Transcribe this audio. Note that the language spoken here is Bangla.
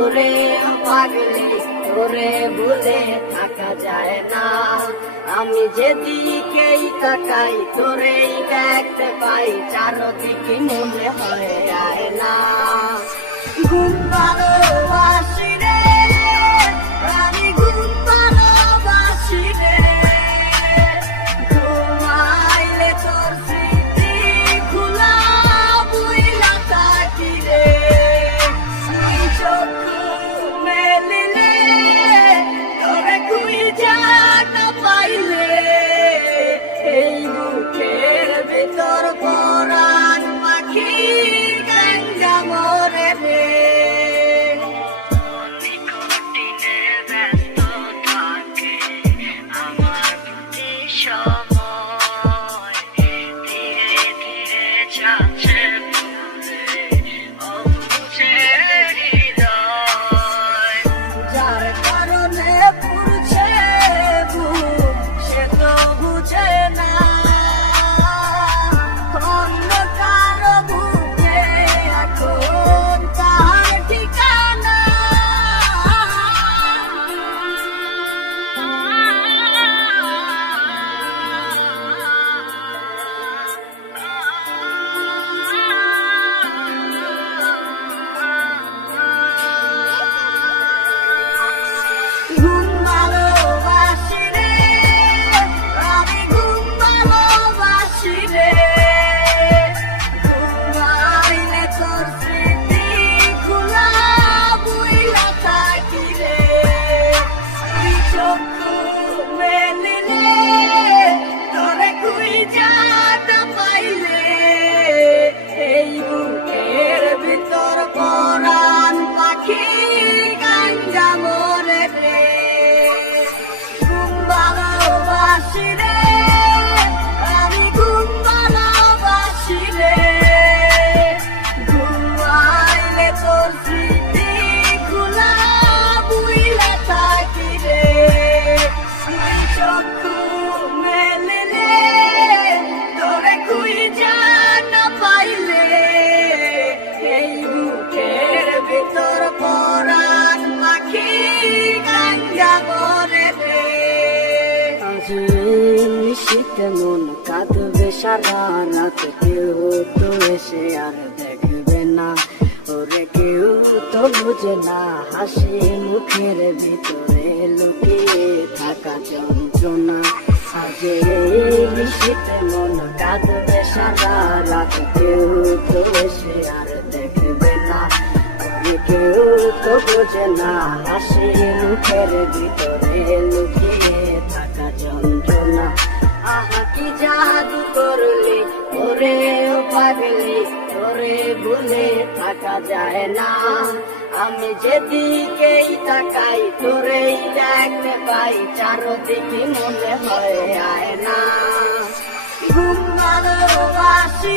ওরে পাগলি ওরে ভুলে থাকা যায় না। আমি যেদিকেই তাকাই, তোরেই দেখতে পাই, চারদিকে মনে হয় যায় না। ঘুম show. আজ মন কাঁদবে সারা রাত। কেউ তো এসে আর দেখবে না। ওরে কেউ তো বুঝে না, হাসি মুখের ভিতরে লুকিয়ে থাকা যন্ত্রণা। আজ নিশ্চিত মন কাঁদবে সারা রাত। কেউ তো এসে আর কেউ তো বোঝে না হাসি মুখের ভিতরে লুকিয়ে থাকা যন্ত্রণা। আহা, কি জাদু করলি, ওরে ও পাগলি, ওরে ভুলে থাকা যায় না। আমি যেদিকেই তাকাই, তোরেই দেখতে পাই, চারদিকে মনে হয় আয় না ঘুম ভালোবাসি